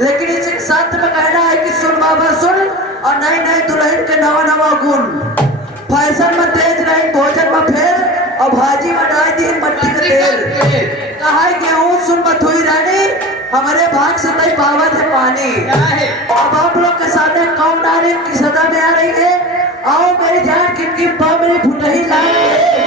लेकिन इसे साथ में कहना है कि सुन बाबा सुन, और नई नई दुल्हन के नवा नवा गुण, फैशन में तेज रही, भोजन में फेर, और भाजी बनाई दी मट्टी के तेल। कहा गेहूं सुन बथुई रानी, हमारे भाग से तई पावत है पानी। अब आप लोग के सामने कौन नारी की सजा में आ रही है, आओ मेरी जान की मेरी फुटही लाए।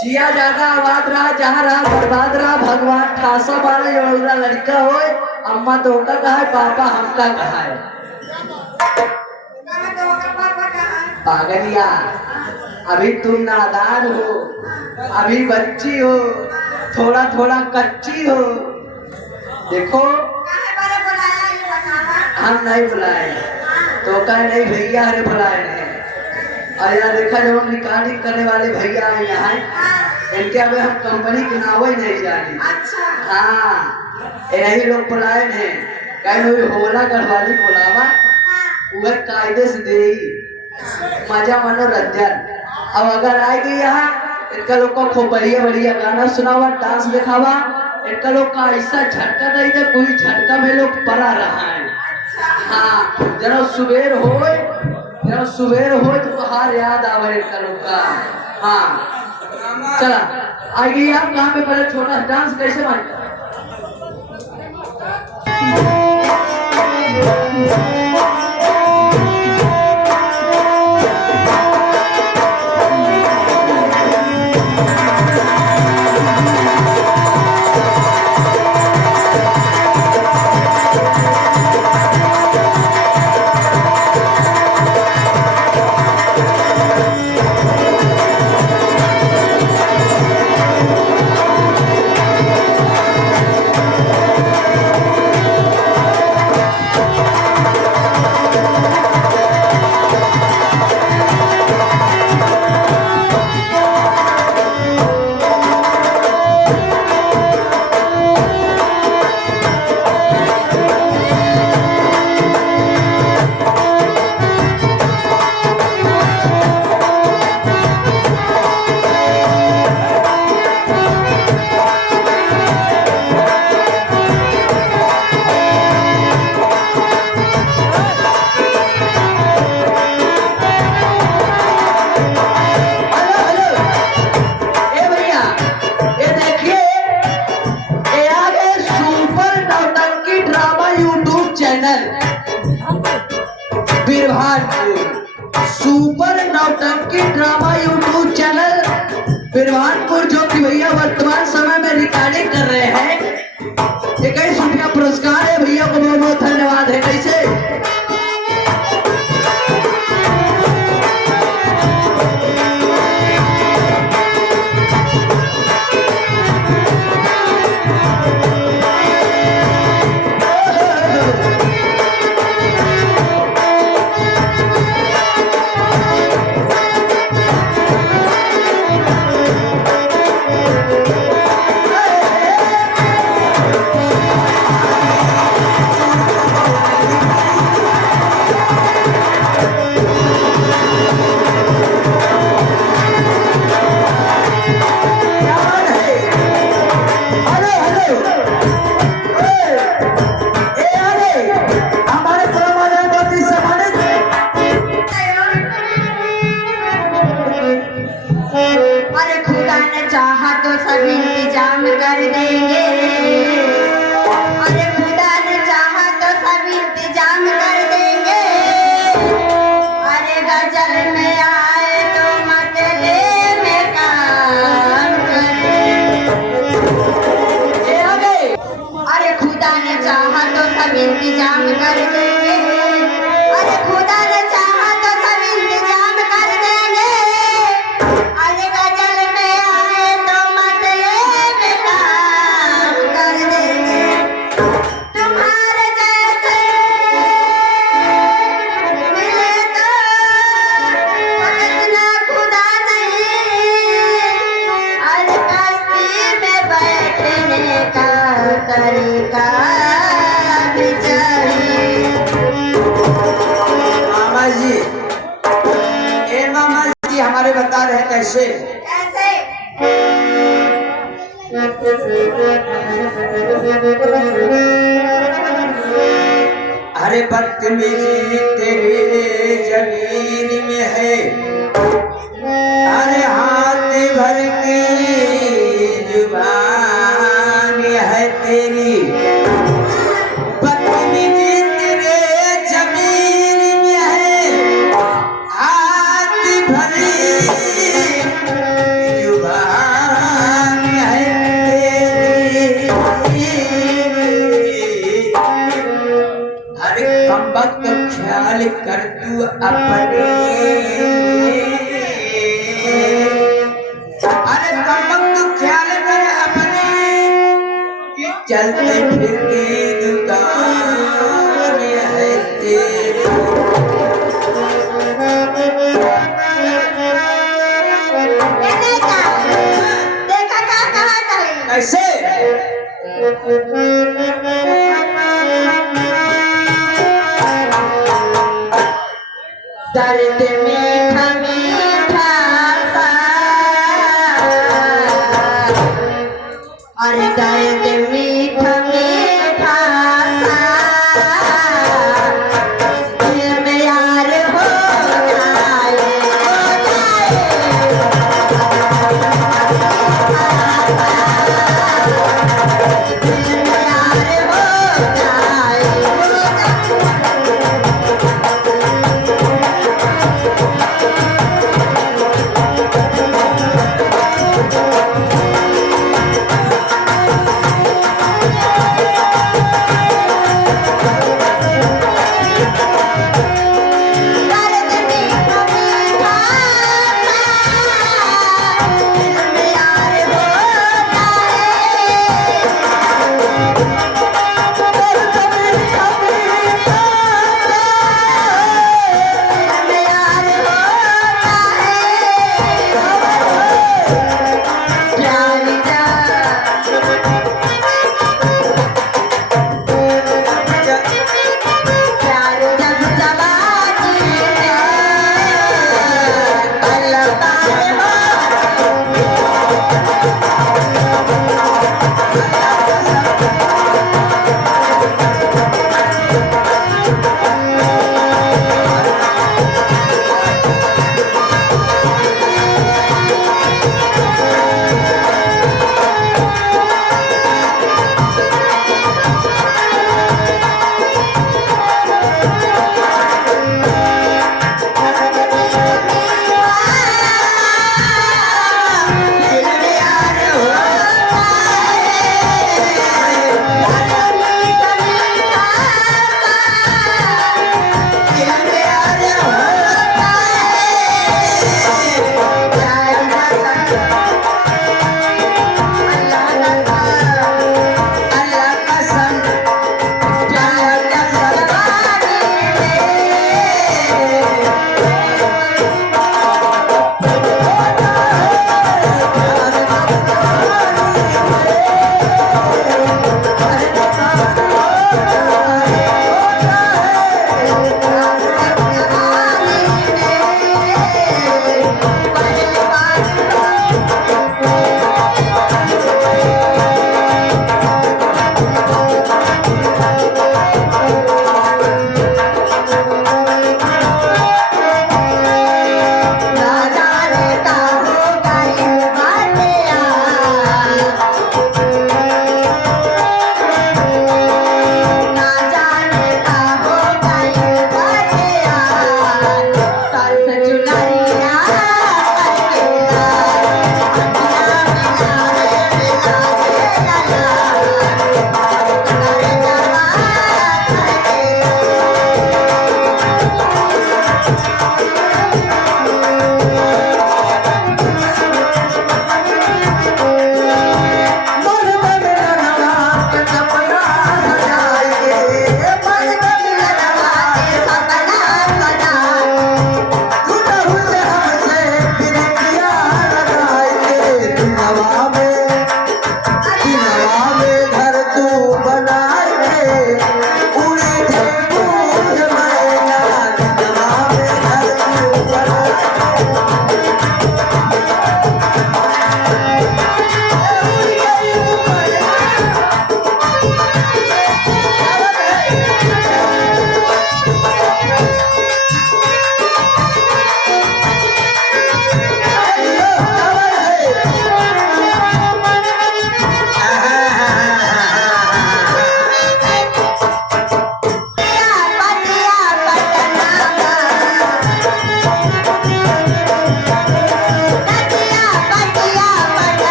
जिया ज्यादा आबाद रहा, जहाँ रहा बर्बाद रहा, भगवान ठासा वाला जोड़ा लड़का हो, अम्मा तो का कहा है, पापा हमका कहा है। पागलिया, अभी तुम नादान हो, अभी बच्ची हो, थोड़ा थोड़ा कच्ची हो। देखो हम नहीं बुलाए तो कह नहीं भैया अरे बुलाए नहीं। और यहाँ देखा जब हम रिकॉर्डिंग करने वाले भैया आए यहाँ, इनके अभी हम कंपनी के नाम ही नहीं जाने। हाँ यही लोग बुलाए हैं, कहीं होला गढ़वाली बुलावा वह कायदे से दे मजा मनोरंजन। अब अगर आएगी यहाँ इनका लोग को खूब बढ़िया बढ़िया गाना सुनावा, डांस दिखावा, इनका लोग का ऐसा झटका नहीं दे, कोई झटका में लोग पड़ा रहा है। हाँ जरा सुबेर हो, जब सुबेर हो तो बाहर याद आवे करो का। हाँ चला आइए, आप कहाँ पे पहले छोटा डांस कैसे माने। सुपर नौटंकी ड्रामा यूट्यूब चैनल बिरहानपुर, जो कि भैया वर्तमान समय में रिकॉर्डिंग कर रहे हैं। 21 रुपया पुरस्कार है, भैया को बहुत बहुत धन्यवाद है। कैसे इंतजाम कर देंगे, अरे खुदा ने चाहा तो सब इंतजाम कर देंगे, अरे गजल में आए तो मत ले बेकार तरीका भी चाहिए। मामा जी, ए मामा जी हमारे बता रहे कैसे? कैसे? अरे बदतमीजी तेरे जमीन में है, अरे हाथ भर की जुबान है तेरी। बदतमीजी तेरे जमीन में है, हाथ भरी जुबान है तेरी। अरे कम वक्त ख्याल कर तू अपने, अरे कम वक्त ख्याल कर अपने कि चलते फिरती दुकान है तेरी। देखा क्या कहा था? कैसे? दर्द मीठा मीठा सा, अरे दर्द मीठा मीठा सा, दिल में यार हो जाए, दिल में यार हो जाए,